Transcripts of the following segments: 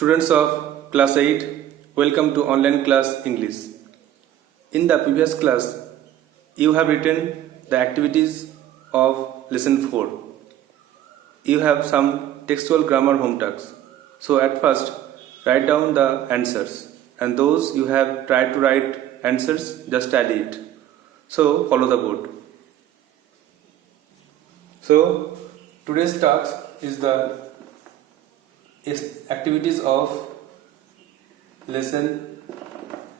Students of class 8, welcome to online class English. In the previous class, you have written the activities of lesson 4. You have some textual grammar home tasks. So at first, write down the answers, and those you have tried to write answers, just tally it. So follow the board. So today's task is the activities of lesson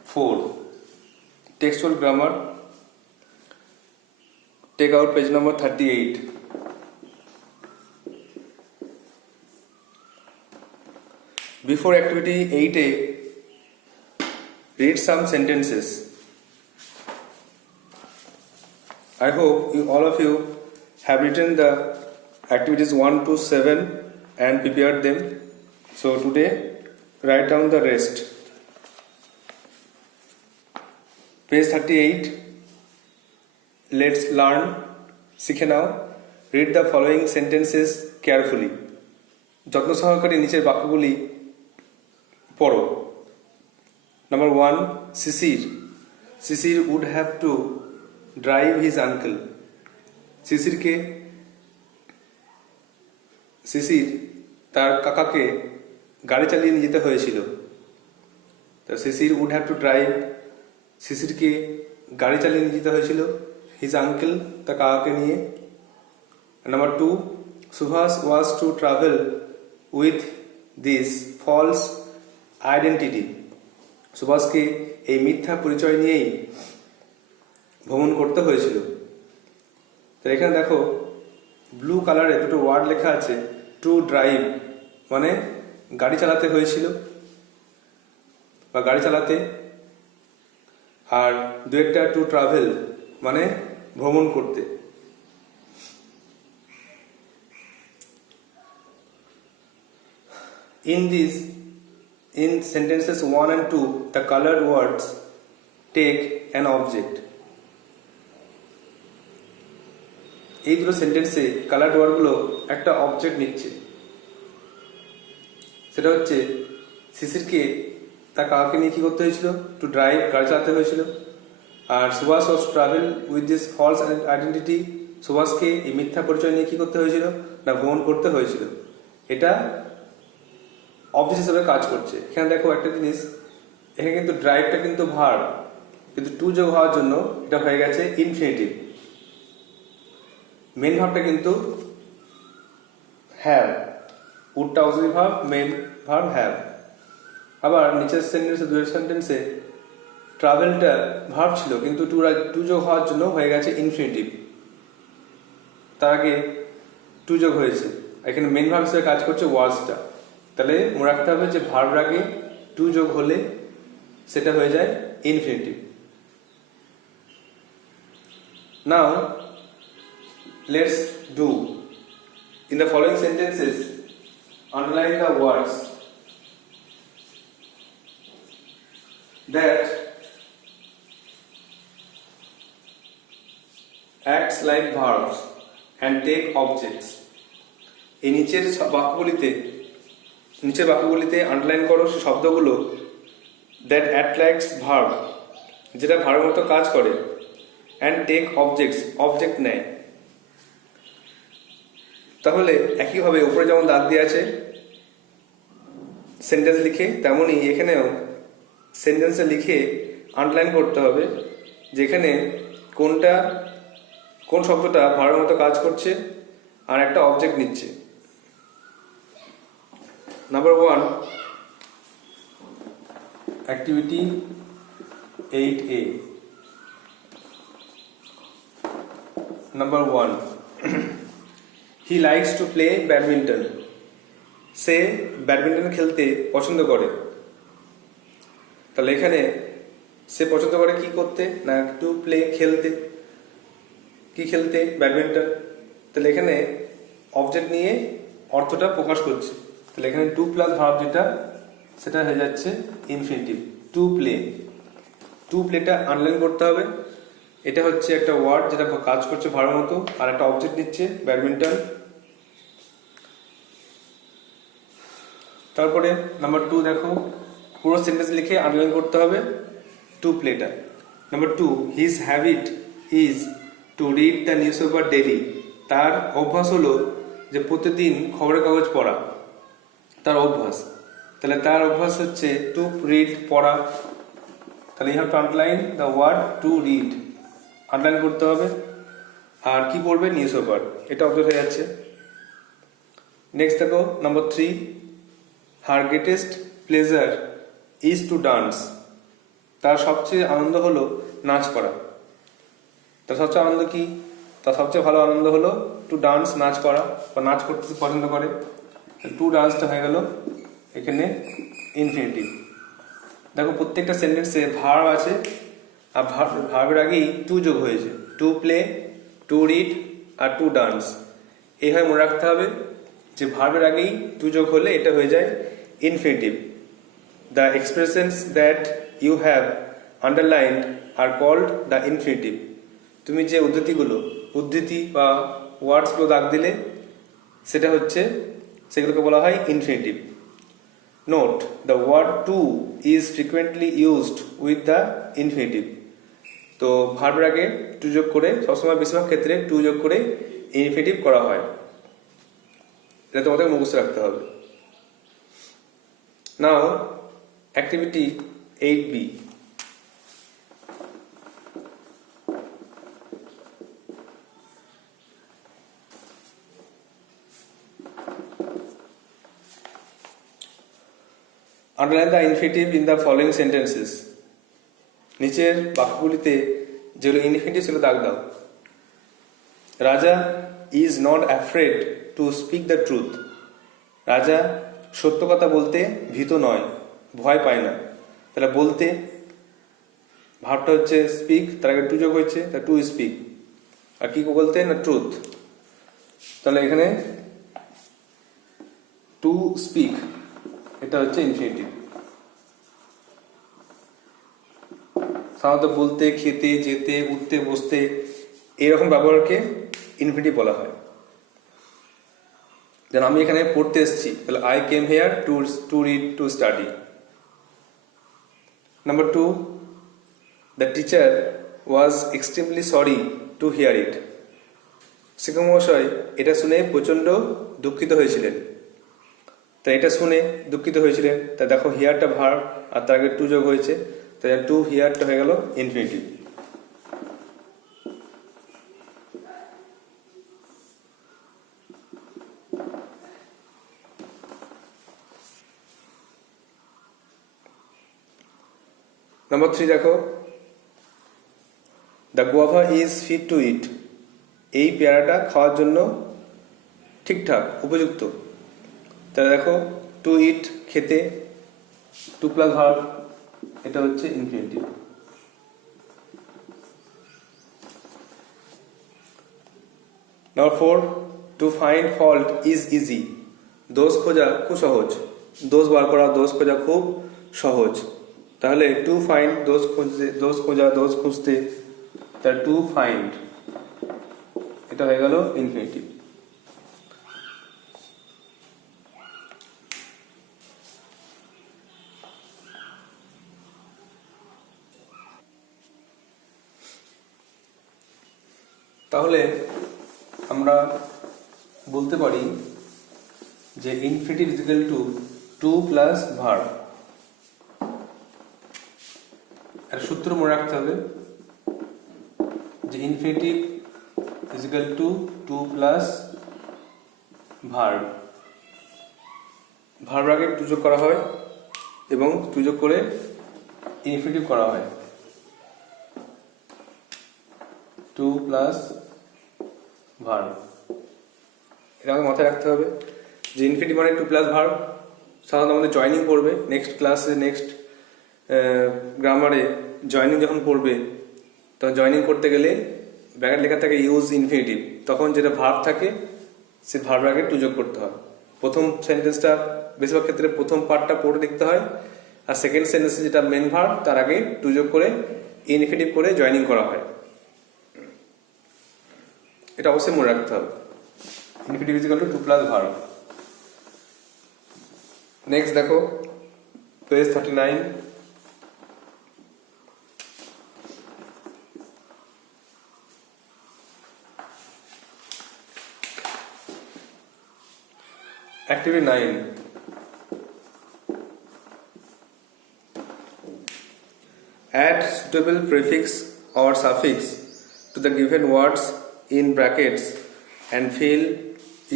4, textual grammar. Take out page number 38. Before activity 8A, read some sentences. I hope all of you have written the activities 1 to 7 and prepared them. So today, write down the rest. Page 38. Let's learn. শিখে নাও. Read the following sentences carefully. যত্ন সহকারে নিচের বাক্যগুলি পড়ো. Number 1. Sisir would have to drive his uncle. শিশির তার কাকাকে গাড়ি চালিয়ে নিয়ে যেতে হয়েছিল. তো শিশির উড হ্যাভ টু ড্রাইভ, শিশিরকে গাড়ি চালিয়ে নিয়ে যেতে হয়েছিল হিজ আঙ্কেল, তার কাকাকে নিয়ে. Number 2. Subhash was to travel with this false identity. সুভাষকে এই মিথ্যা পরিচয় নিয়েই ভ্রমণ করতে হয়েছিল. তো এখানে দেখো ব্লু কালারে দুটো ওয়ার্ড লেখা আছে. টু ড্রাইভ মানে গাড়ি চালাতে হয়েছিল বা গাড়ি চালাতে, আর দু একটা টু ট্রাভেল মানে ভ্রমণ করতে. In sentences 1 and 2, the colored words take an object. এই দুটো সেন্টেন্সে কালার্ড ওয়ার্ডগুলো একটা অবজেক্ট নিচ্ছে. সেটা হচ্ছে শিশিরকে তার কাকাকে নিয়ে কি করতে হয়েছিল? টু ড্রাইভ, গাড়ি চালাতে হয়েছিল. আর Subhash was travel with this false identity, সুভাষকে এই মিথ্যা পরিচয় নিয়ে কি করতে হয়েছিল? না ভ্রমণ করতে হয়েছিল. এটা অবজেক্ট হিসেবে কাজ করছে. এখানে দেখো একটা জিনিস, এখানে কিন্তু ড্রাইভটা কিন্তু ভার্ব, কিন্তু টু যোগ হওয়ার জন্য এটা হয়ে গেছে ইনফিনিটিভ. মেন ভার্বটা কিন্তু হ্যাভ, উডটা auxiliary verb, main verb have. আবার নিচের সেন্টেন্সে, দুয়ের সেন্টেন্সে ট্রাভেলটা ভার্ব ছিল কিন্তু টু যোগ হওয়ার জন্য হয়ে গেছে ইনফিনিটিভ. তার আগে টু যোগ হয়েছে. এখানে মেন ভার্ব হিসেবে কাজ করছে ওয়াজটা. তাহলে মনে রাখতে হবে যে ভার্বের আগে টু যোগ হলে সেটা হয়ে যায় ইনফিনিটিভ. নাও let's do. In the following sentences, underline the words that acts like verbs and take objects. এই নিচের বাক্যগুলিতে আন্ডারলাইন করো সে শব্দগুলো that act like verb, যেটা ভার্বের মতো কাজ করে, and take objects, অবজেক্ট নেয়. তাহলে একইভাবে উপরে যেমন দাগ দিয়ে আছে সেন্টেন্স লিখে, তেমনই এখানেও সেন্টেন্সে লিখে আন্ডারলাইন করতে হবে যেখানে কোন শব্দটা ভার্বের মতো কাজ করছে আর একটা অবজেক্ট নিচ্ছে. নাম্বার 1, activity 8A. Number 1. He likes to play badminton. সে ব্যাডমিন্টন খেলতে পছন্দ করে. তাহলে এখানে সে পছন্দ করে কি করতে? না টু প্লে, খেলতে. কি খেলতে? ব্যাডমিন্টন. তাহলে এখানে অবজেক্ট নিয়ে অর্থটা প্রকাশ করছে. তাহলে এখানে টু প্লাস ভার্ব যেটা, সেটা হয়ে যাচ্ছে ইনফিনিটিভ. To play. টু প্লেটা আন্ডারলাইন করতে হবে. এটা হচ্ছে একটা ওয়ার্ড যেটা কাজ করছে ভার্বের মতো, আর একটা অবজেক্ট নিচ্ছে ব্যাডমিন্টন. তারপরে নাম্বার 2 দেখো, পুরো সেন্টেন্স লিখে আন্ডারলাইন করতে হবে টু প্লেটা। Number 2, his habit is to read the newspaper daily. তার অভ্যাস হলো যে প্রতিদিন খবরের কাগজ পড়া, তার অভ্যাস। তাহলে তার অভ্যাস হচ্ছে টু রিড, পড়া। তাহলে you have to underline the word to read, underline করতে হবে। আর কি পড়বে? নিউজ পেপার, এটা অবজেক্ট হয়ে যাচ্ছে। নেক্সট দেখো নাম্বার 3, হার greatest pleasure is to dance. তার সবচেয়ে আনন্দ হলো নাচ করা। তার সবচেয়ে আনন্দ কি? তার সবচেয়ে ভালো আনন্দ হলো টু ডান্স, নাচ করা, বা নাচ করতে পছন্দ করে। টু ডান্সটা হয়ে গেল এখানে ইনফিনিটিভ। দেখো প্রত্যেকটা সেন্টেন্সে ভার্ব আছে, আর ভার্বের আগেই টু যোগ হয়েছে, টু প্লে, টু রিড আর টু ডান্স। এইভাবে মনে রাখতে হবে যে ভার্বের আগেই টু যোগ হলে এটা হয়ে যায় infinitive. The expressions that you have underlined are called the infinitive. তুমি যে উদ্ধৃতি বা ওয়ার্ডসগুলো দাগ দিলে সেগুলোকে বলা হয় infinitive. Note, the word to is frequently used with the infinitive. তো ভার্বের আগে টু যোগ করে, সবসময় বেশিরভাগ ক্ষেত্রে টু যোগ করে ইনফিনিটিভ করা হয়। এটা তোমাদের মুখস্থ রাখতে হবে। নাও activity 8B। Underline the infinitive in the following sentences. নিচের বাক্যগুলিতে যেগুলো ইনফিনিটিভ সেগুলো দাগ দাও। রাজা is not afraid to speak the truth. রাজা সত্য কথা বলতে ভীত নয়, ভয় পায় না। তাহলে বলতে ভাবটা হচ্ছে স্পিক, তার আগে টু যোগ হয়েছে, তা টু স্পিক। আর কি বলতে না? ট্রুথ। তাহলে এখানে টু স্পিক, এটা হচ্ছে ইনফিনিটিভ। সাধারণত বলতে, খেতে, যেতে, উঠতে, বসতে এরকম ব্যবহারকে ইনফিনিটিভ বলা হয়। যেন আমি এখানে পড়তে এসেছি, তাহলে I came here to read, to study. Number 2, the teacher was extremely sorry to hear it. শিক্ষক মহাশয় এটা শুনে প্রচণ্ড দুঃখিত হয়েছিলেন। তাই এটা শুনে দুঃখিত হয়েছিলেন, তা দেখো হিয়ারটা ভার্ব আর তার আগে টু যোগ হয়েছে, তাই টু হিয়ারটা হয়ে গেল ইনফিনিটিভ। নাম্বার 3 দেখো, the guava is fit to eat. এই পেয়ারাটা খাওয়ার জন্য ঠিকঠাক, উপযুক্ত। তাহলে দেখো টু ইট, খেতে, টু প্লাস ভার্ব, এটা হচ্ছে infinitive. Number 4, to find fault is easy. দোষ খোঁজা খুব সহজ। দোষ বার করা, দোষ খোঁজা খুব সহজ। তাহলে টু ফাইন্ড, দোষ খোঁজা, দোষ খুঁজতে, তার টু ফাইন্ড, এটা হয়ে গেল ইনফিনিটিভ। তাহলে আমরা বলতে পারি যে infinitive is equal to to plus verb. একটা সূত্র মনে রাখতে হবে যে infinitive is equal to to plus verb. Verb আগে টু যোগ করা হয় এবং টু যোগ করে ইনফিনিটিভ করা হয়। টু প্লাস ভার্ব, এটা আমাকে মাথায় রাখতে হবে যে ইনফিনিটিভ মানে টু প্লাস ভার্ব। সাধারণত আমাদের জয়নিং পড়বে নেক্সট ক্লাসে, নেক্সট গ্রামারে জয়নিং যখন পড়বে, তখন জয়নিং করতে গেলে ব্যাকেট লেখা থাকে ইউজ ইনফিনিটিভ, তখন যেটা ভার্ব থাকে সে ভার্ব আগে টু যোগ করতে হয়। প্রথম সেন্টেন্সটা বেশিরভাগ ক্ষেত্রে প্রথম পার্টটা পড়ে লিখতে হয়, আর সেকেন্ড সেন্টেন্সে যেটা মেন ভার্ব তার আগে টু যোগ করে ইনফিনিটিভ করে জয়নিং করা হয়। এটা অবশ্যই মনে রাখতে হবে। Infinitive is equal to to plus verb. Next দেখো page 39, activity 9. Add suitable prefix or suffix to the given words in brackets and fill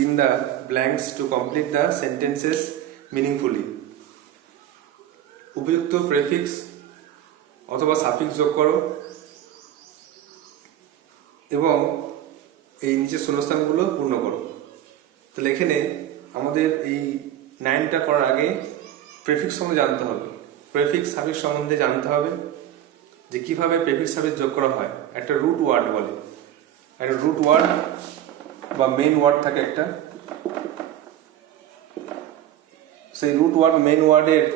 in the blanks to complete the sentences meaningfully. উপযুক্ত প্রেফিক্স অথবা সাফিক্স যোগ করো এবং এই নিচের শূন্যস্থানগুলো পূর্ণ করো। তাহলে এখানে আমাদের এই 9টা করার আগে প্রেফিক্স সম্বন্ধে জানতে হবে, প্রেফিক্স সাফিক্স সম্বন্ধে জানতে হবে যে কিভাবে প্রেফিক্স সাফিক্স যোগ করা হয়। একটা রুট ওয়ার্ড বলে, একটা রুট ওয়ার্ড বা মেইন ওয়ার্ড থাকে একটা, সেই রুট ওয়ার্ড বা মেইন ওয়ার্ডের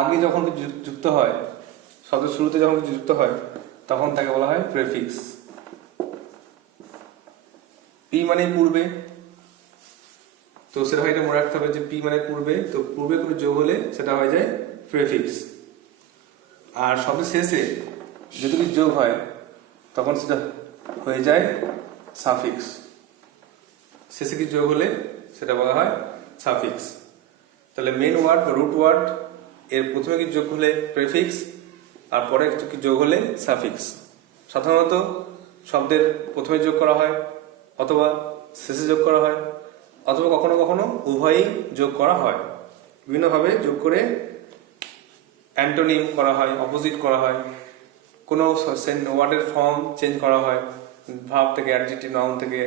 আগে যখন কিছু যুক্ত হয়, শব্দের শুরুতে যখন কিছু যুক্ত হয় তখন তাকে বলা হয় প্রেফিক্স। পি মানে পূর্বে, তো সেটা এটা মনে রাখতে হবে যে পি মানে পূর্বে, তো পূর্বে কোনো যোগ হলে সেটা হয়ে যায় প্রেফিক্স। আর শব্দের শেষে যদি কিছু যোগ হয় তখন সেটা হয়ে যায় সাফিক্স। শেষে কিছু যোগ হলে সেটা বলা হয় সাফিক্স। তাহলে মেন ওয়ার্ড বা রুট ওয়ার্ড এর প্রথমে কিছু যোগ হলে প্রেফিক্স আর পরে কিছু যোগ হলে সাফিক্স। সাধারণত শব্দের প্রথমে যোগ করা হয় অথবা শেষে যোগ করা হয় অথবা কখনো কখনো উভয়ই যোগ করা হয়। বিভিন্নভাবে যোগ করে অ্যান্টোনিম করা হয়, অপোজিট করা হয়, কোনো ওয়ার্ডের ফর্ম চেঞ্জ করা হয়, ভার্ব থেকে অ্যাডজেক্টিভ, নাউন থেকে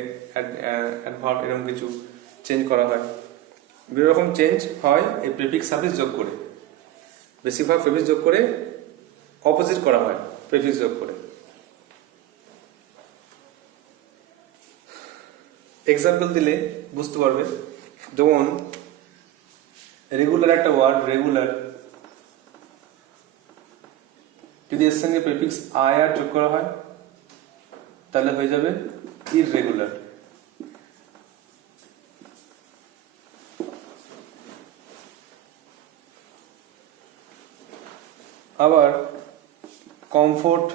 অ্যাডভার্ব, এরকম কিছু চেঞ্জ করা হয়। বিভিন্ন রকম চেঞ্জ হয় এই প্রেফিক্স সাফিক্স যোগ করে। বেশিরভাগ প্রেফিক্স যোগ করে অপোজিট করা হয় প্রেফিক্স যোগ করে। এক্সাম্পল দিলে বুঝতে পারবে। যেমন রেগুলার একটা ওয়ার্ড, রেগুলার যদি এর সঙ্গে প্রেফিক্স আই আর যোগ করা হয় তাহলে হয়ে যাবে ইররেগুলার। আবার কমফোর্ট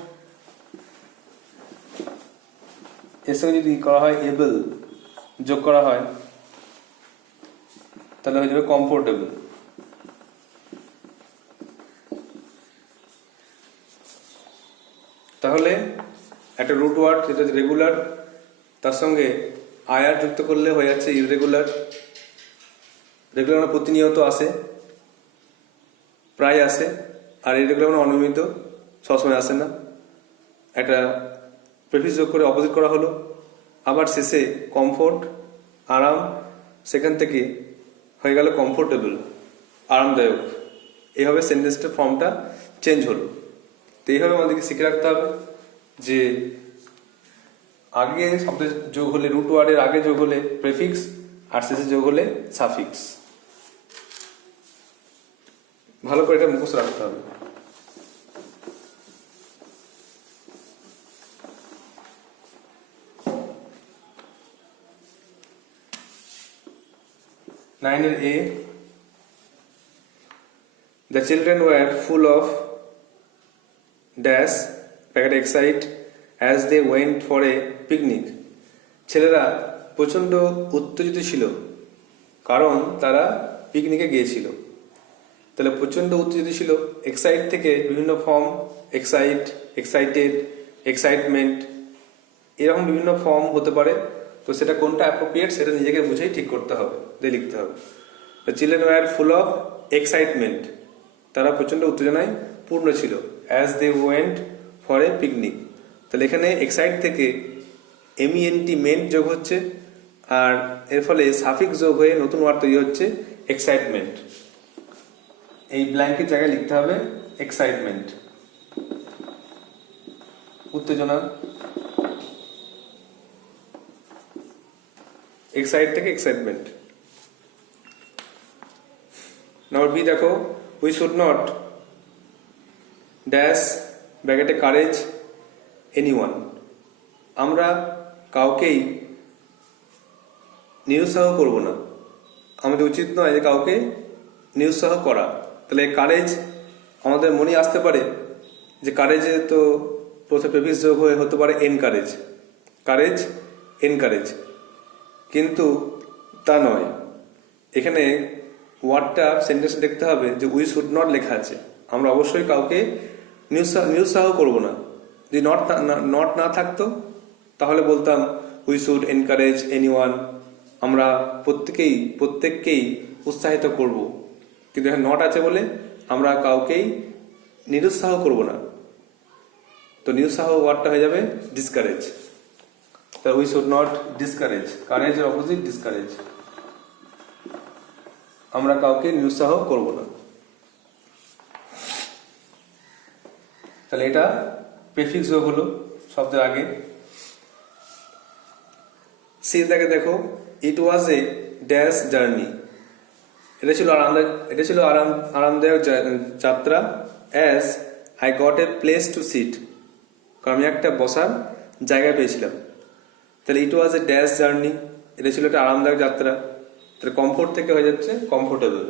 এর সঙ্গে যদি করা হয় এবল যোগ করা হয় তাহলে হয়ে যাবে কমফোর্টেবল। তাহলে একটা রুট ওয়ার্ড যেটা রেগুলার তার সঙ্গে আয়ার যুক্ত করলে হয়ে যাচ্ছে ইররেগুলার। রেগুলার মানে প্রতিনিয়ত আসে, প্রায় আসে, আর ইররেগুলার মানে অনিয়মিত, সবসময় আসে না। একটা প্রেফিক্স যোগ করে অপোজিট করা হলো। আবার শেষে কমফোর্ট, আরাম, সেখান থেকে হয়ে গেল কমফোর্টেবল, আরামদায়ক। এইভাবে সেন্টেন্সটার ফর্মটা চেঞ্জ হলো। তো এইভাবে আমাদেরকে শিখে রাখতে হবে যে আগে শব্দের যোগ হলে, রুট ওয়ার্ডের আগে যোগ হলে প্রেফিক্স আর শেষে যোগ হলে সাফিক্স। ভালো করে এটা মুখস্থ রাখতে হবে। নাইনের এ, the children were full of dash excite as they went for a picnic. ছেলেরা প্রচন্ড উত্তেজিত ছিল কারণ তারা পিকনিকে গিয়েছিল। তাহলে প্রচন্ড উত্তেজিত ছিল, এক্সাইট থেকে বিভিন্ন ফর্ম, এক্সাইট, এক্সাইটেড, এক্সাইটমেন্ট, এরকম বিভিন্ন ফর্ম হতে পারে। তো সেটা কোনটা অ্যাপ্রোপ্রিয়েট সেটা নিজেকে বুঝেই ঠিক করতে হবে, দিয়ে লিখতে হবে। The children were full of excitement, তারা প্রচন্ড উত্তেজনায় পূর্ণ ছিল। as they went for a picnic, তাহলে এখানে এক্সাইট থেকে MENT মেন্ট যোগ হচ্ছে, আর এর ফলে সাফিক্স যোগ হয়ে নতুন ওয়ার্ড তৈরি হচ্ছে এক্সাইটমেন্ট। এই ব্ল্যাঙ্কের জায়গায় লিখতে হবে এক্সাইটমেন্ট, উত্তেজনা। এক্সাইট থেকে এক্সাইটমেন্ট। নাম্বার বি দেখো, উই শুড নট ড্যাশ ব্র্যাকেটে কারেজ এনিওয়ান, আমরা কাউকেই নিরুৎসাহ করব না। আমাদের উচিত নয় যে কাউকে নিরুৎসাহ করা। তাহলে কারেজ আমাদের মনে আসতে পারে যে কারেজে তো প্রথমে প্রেফিক্স যোগ হয়ে হতে পারে এনকারেজ, কারেজ এনকারেজ, কিন্তু তা নয়। এখানে ওয়ার্ডটা সেন্টেন্স দেখতে হবে যে উই শুড নট লেখা আছে। আমরা অবশ্যই কাউকে নিরুৎসাহ করব না। যদি নট না থাকতো তাহলে বলতাম উই শুড এনকারেজ এনিওয়ান, আমরা প্রত্যেককেই উৎসাহিত করব। কিন্তু এখানে নট আছে বলে আমরা কাউকেই নিরুৎসাহ করব না। তো নিরুৎসাহ ওয়ার্ডটা হয়ে যাবে ডিসকারেজ। তো উই শুড নট ডিসকারেজ, কারেজের অপোজিট ডিসকারেজ। আমরা কাউকে নিরুৎসাহ করব না। তাহলে এটা প্রেফিক্স যোগ হলো শব্দের আগে। সি থেকে দেখো, ইট ওয়াজ এ ড্যাশ জার্নি। এটা ছিল আরামদায়ক যাত্রা। As I got a place to sit, কারণ আমি একটা বসার জায়গা পেয়েছিলাম। তাহলে ইট ওয়াজ এ ড্যাশ জার্নি, এটা ছিল একটা আরামদায়ক যাত্রা। তাহলে কমফোর্ট থেকে হয়ে যাচ্ছে comfortable.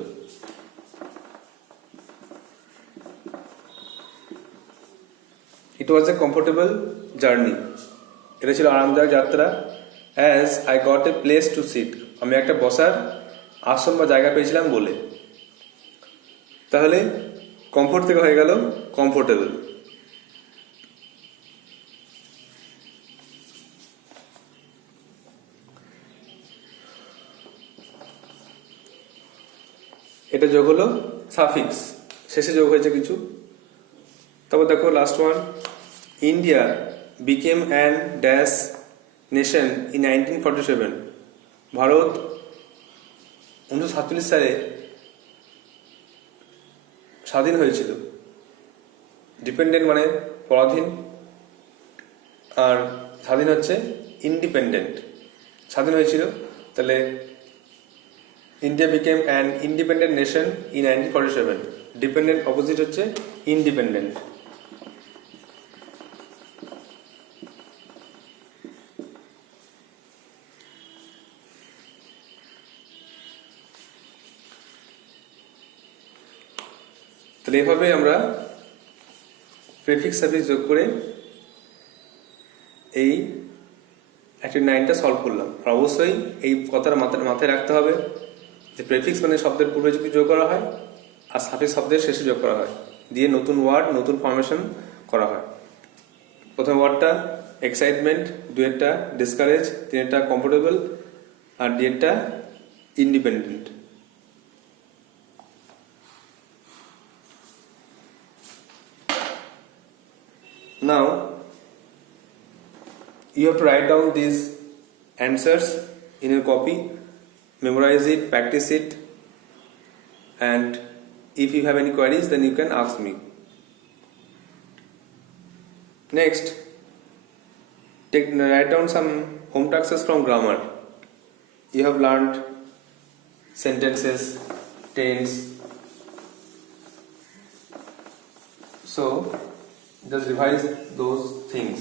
It was a comfortable journey, এটা ছিল আরামদায়ক যাত্রা। As I got a place to sit, আমি একটা বসার আসন বা জায়গা পেয়েছিলাম বলে। তাহলে কমফোর্ট থেকে হয়ে গেল কমফোর্টেবল। এটা যোগ হলো সাফিক্স, শেষে যোগ হয়েছে কিছু। তারপর দেখো last one, India became an dash nation in 1947। ভারত 1947 সালে স্বাধীন হয়েছিল। ডিপেন্ডেন্ট মানে পরাধীন, আর স্বাধীন হচ্ছে ইন্ডিপেন্ডেন্ট, স্বাধীন হয়েছিল। তাহলে India became an independent nation in 1947। Dependent opposite হচ্ছে ইন্ডিপেন্ডেন্ট। তাহলে এভাবে আমরা প্রেফিক্স সাফিক্স যোগ করে এই অ্যাক্টিভিটি 9টা সলভ করলাম। আর অবশ্যই এই কথাটা মাথায় রাখতে হবে যে প্রেফিক্স মানে শব্দের পূর্বে যদি যোগ করা হয়, আর সাফিক্স শব্দের শেষে যোগ করা হয়, দিয়ে নতুন ওয়ার্ড নতুন ফরমেশন করা হয়। প্রথম ওয়ার্ডটা এক্সাইটমেন্ট, দুয়েরটা ডিসকারেজ, তিনেরটা কমফোর্টেবল, আর ডিয়েরটা independent. Now you have to write down these answers in your copy, memorize it, practice it, and if you have any queries then you can ask me. Next, write down some home tasks from grammar. You have learned sentences, tense, so just revise those things.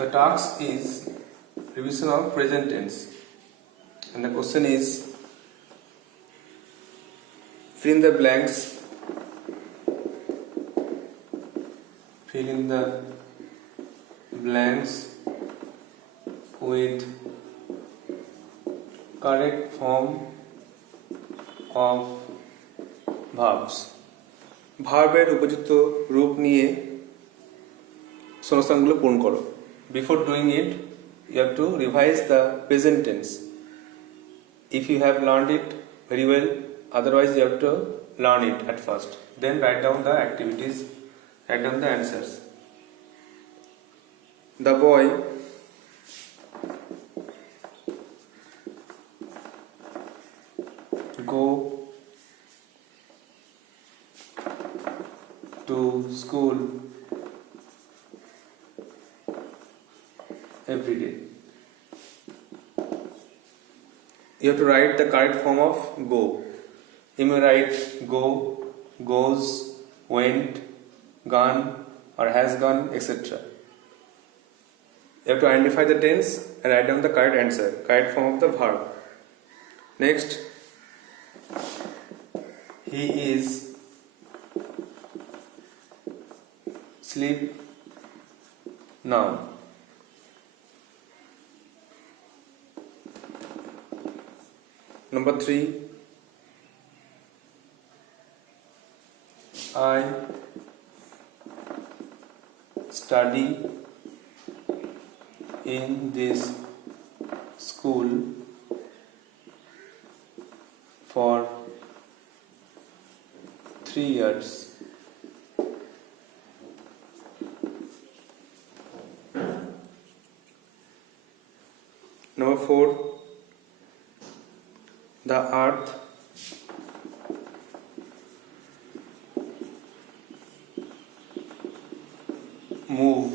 The task is revision of present tense, and the question is fill in the blanks. Fill in the blanks with correct form of verbs. ভার্বের উপযুক্ত রূপ নিয়ে শূন্যস্থানগুলো পূরণ করো। Before doing it, you have to revise the present tense. If you have learned it very well, otherwise you have to learn it at first. Then write down the activities, write down the answers. The boy go to school every day. You have to write the correct form of go. You may write go, goes, went, gone, or has gone, etc. You have to identify the tense and write down the correct answer, correct form of the verb. Next, he is sleep now. Number 3, I study in this school for 3 years. Number 4, the earth move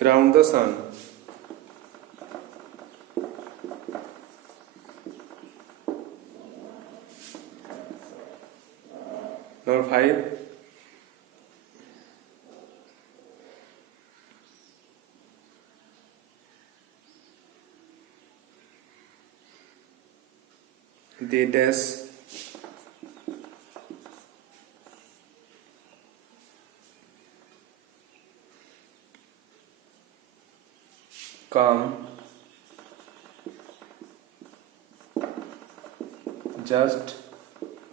around the sun. Number 5, they dash come just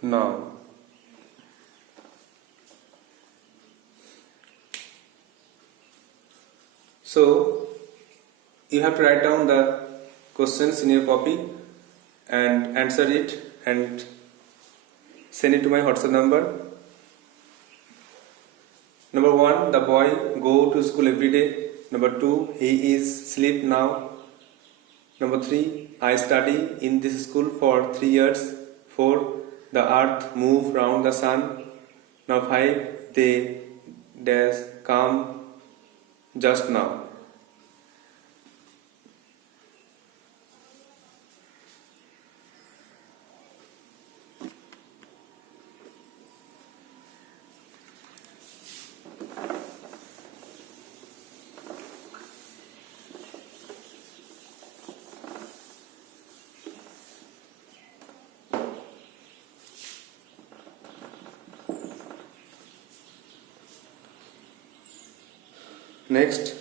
now. So you have to write down the questions in your copy and answer it and send it to my WhatsApp number. Number 1, the boy go to school every day. Number 2, he is sleep now. Number 3, I study in this school for 3 years. 4, the earth move round the sun. Now 5, they dash come just now. Next,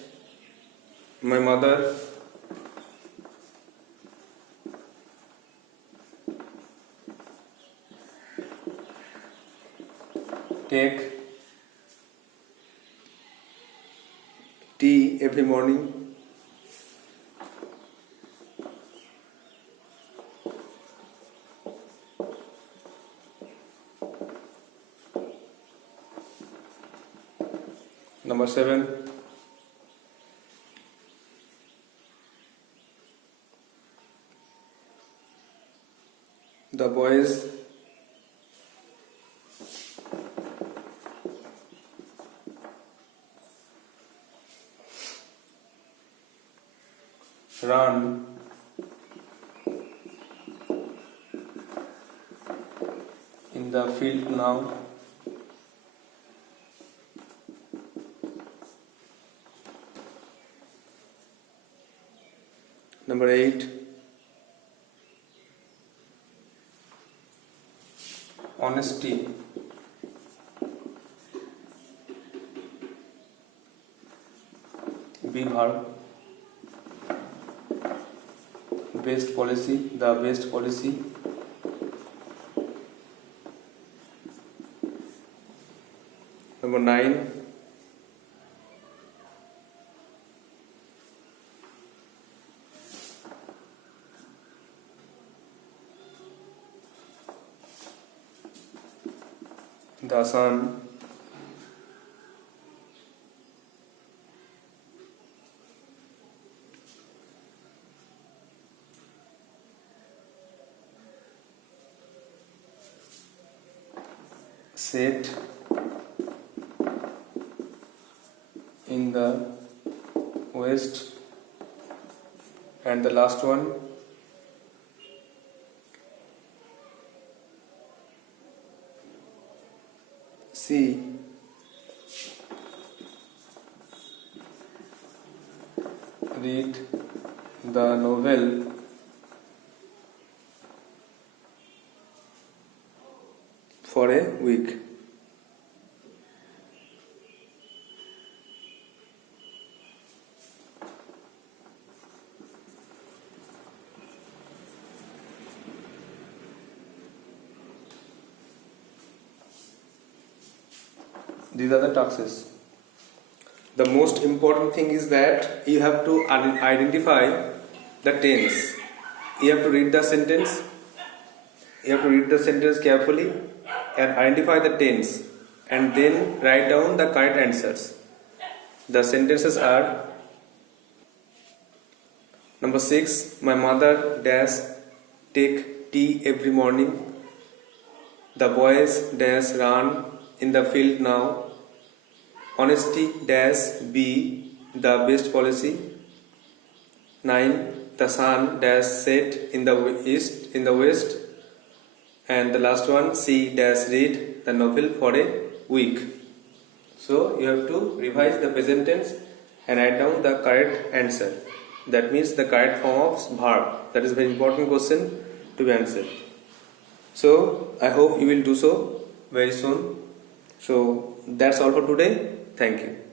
my mother take tea every morning. Number 7, the boys run in the field now. Number 8, honesty be verb. Best policy, the best policy. Number 9, the sun set in the west. And the last one, C. Read the novel for a week. These are the tasks. The most important thing is that you have to identify the tense. You have to read the sentence. You have to read the sentence carefully and identify the tense, and then write down the correct answers. The sentences are: number 6, my mother dash take tea every morning. The boys dash run in the field now. Honesty dash be the best policy. 9, the sun dash set in the west. And the last one, C dash read the novel for a week. So you have to revise the present tense and write down the correct answer. That means the correct form of verb. That is a very important question to be answered. So I hope you will do so very soon. So that's all for today. Thank you.